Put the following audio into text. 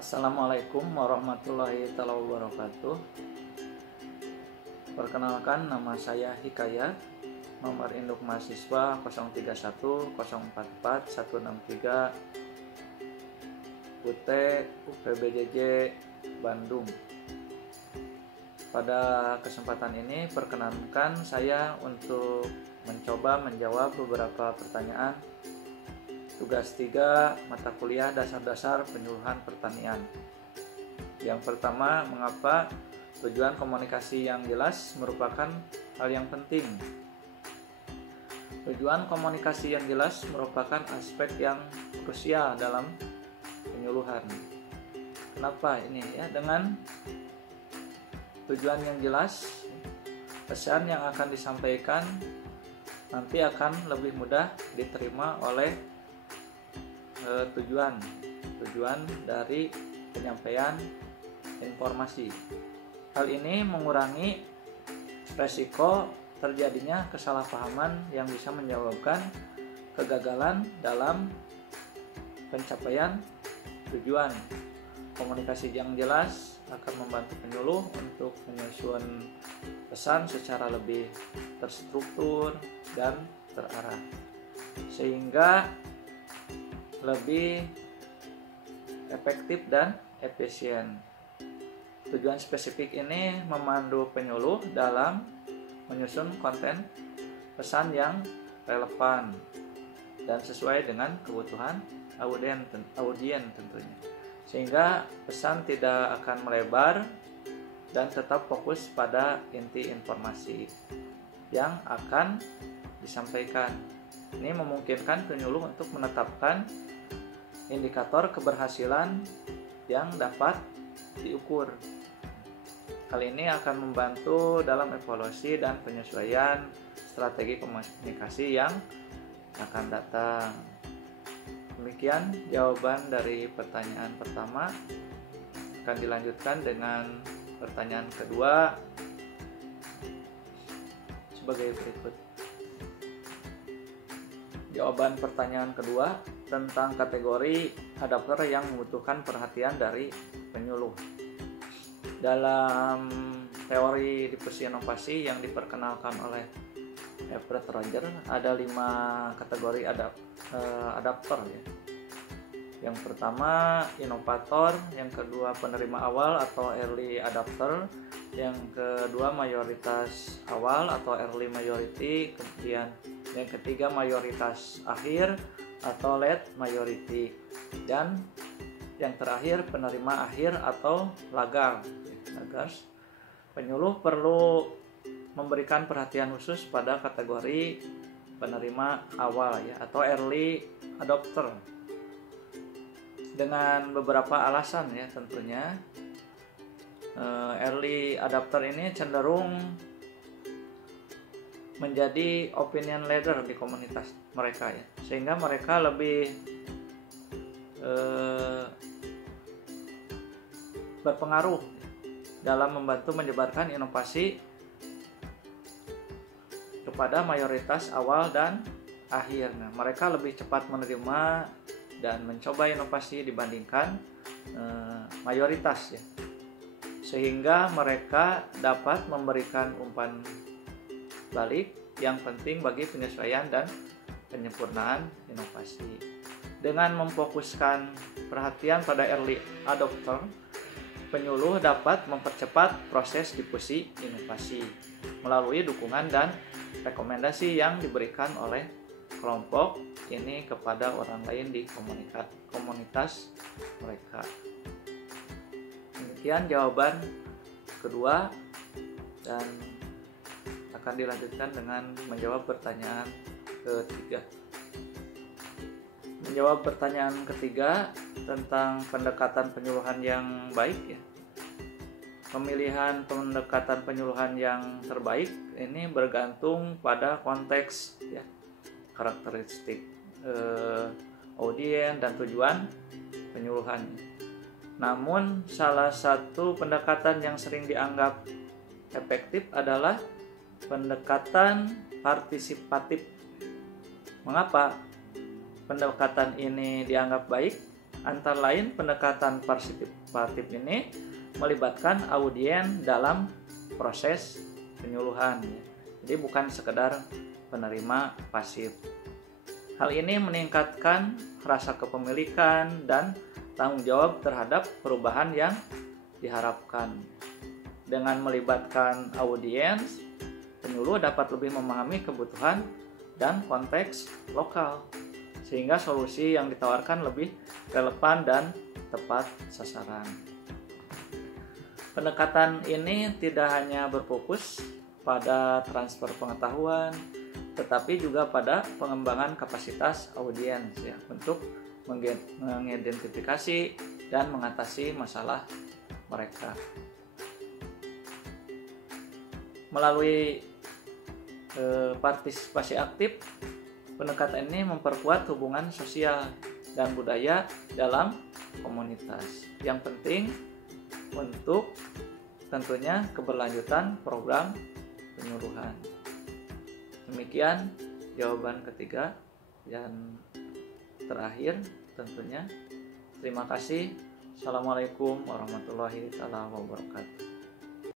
Assalamualaikum warahmatullahi wabarakatuh. Perkenalkan, nama saya Hikayat. Nomor induk mahasiswa 031044163 UT UPBJJ Bandung. Pada kesempatan ini perkenankan saya untuk mencoba menjawab beberapa pertanyaan tugas 3 mata kuliah dasar-dasar penyuluhan pertanian. Yang pertama, mengapa tujuan komunikasi yang jelas merupakan hal yang penting? Tujuan komunikasi yang jelas merupakan aspek yang krusial dalam penyuluhan. Kenapa ini ya? Dengan tujuan yang jelas, pesan yang akan disampaikan nanti akan lebih mudah diterima oleh tujuan dari penyampaian informasi. Hal ini mengurangi resiko terjadinya kesalahpahaman yang bisa menyebabkan kegagalan dalam pencapaian tujuan. Komunikasi yang jelas akan membantu penyuluh untuk menyusun pesan secara lebih terstruktur dan terarah, sehingga lebih efektif dan efisien. Tujuan spesifik ini memandu penyuluh dalam menyusun konten pesan yang relevan dan sesuai dengan kebutuhan audien tentunya, sehingga pesan tidak akan melebar dan tetap fokus pada inti informasi yang akan disampaikan. Ini memungkinkan penyuluh untuk menetapkan indikator keberhasilan yang dapat diukur. Hal ini akan membantu dalam evaluasi dan penyesuaian strategi komunikasi yang akan datang. Demikian jawaban dari pertanyaan pertama. Akan dilanjutkan dengan pertanyaan kedua sebagai berikut. Jawaban pertanyaan kedua tentang kategori adapter yang membutuhkan perhatian dari penyuluh. Dalam teori diffusi inovasi yang diperkenalkan oleh Everett Roger, ada 5 kategori adapter ya. Yang pertama inovator, yang kedua penerima awal atau early adapter, yang kedua mayoritas awal atau early majority, kemudian yang ketiga mayoritas akhir atau late majority, dan yang terakhir penerima akhir atau lagars. Penyuluh perlu memberikan perhatian khusus pada kategori penerima awal ya, atau early adopter, dengan beberapa alasan ya tentunya. Early adopter ini cenderung menjadi opinion leader di komunitas mereka ya, sehingga mereka lebih berpengaruh dalam membantu menyebarkan inovasi kepada mayoritas awal dan akhir. Nah, mereka lebih cepat menerima dan mencoba inovasi dibandingkan mayoritas ya, sehingga mereka dapat memberikan umpan balik yang penting bagi penyesuaian dan penyempurnaan inovasi. Dengan memfokuskan perhatian pada early adopter, penyuluh dapat mempercepat proses difusi inovasi melalui dukungan dan rekomendasi yang diberikan oleh kelompok ini kepada orang lain di komunitas mereka. Demikian jawaban kedua, dan akan dilanjutkan dengan menjawab pertanyaan ketiga. Menjawab pertanyaan ketiga tentang pendekatan penyuluhan yang baik ya. Pemilihan pendekatan penyuluhan yang terbaik ini bergantung pada konteks ya, karakteristik audien dan tujuan penyuluhan. Namun salah satu pendekatan yang sering dianggap efektif adalah pendekatan partisipatif. Mengapa pendekatan ini dianggap baik? Antara lain pendekatan partisipatif ini melibatkan audiens dalam proses penyuluhan. Jadi bukan sekedar penerima pasif. Hal ini meningkatkan rasa kepemilikan dan tanggung jawab terhadap perubahan yang diharapkan. Dengan melibatkan audiens, penyuluh dapat lebih memahami kebutuhan dan konteks lokal, sehingga solusi yang ditawarkan lebih relevan dan tepat sasaran. Pendekatan ini tidak hanya berfokus pada transfer pengetahuan, tetapi juga pada pengembangan kapasitas audiens ya, untuk mengidentifikasi dan mengatasi masalah mereka. Melalui partisipasi aktif, pendekatan ini memperkuat hubungan sosial dan budaya dalam komunitas. Yang penting untuk tentunya keberlanjutan program penyuluhan. Demikian jawaban ketiga dan terakhir tentunya. Terima kasih. Assalamualaikum warahmatullahi wabarakatuh.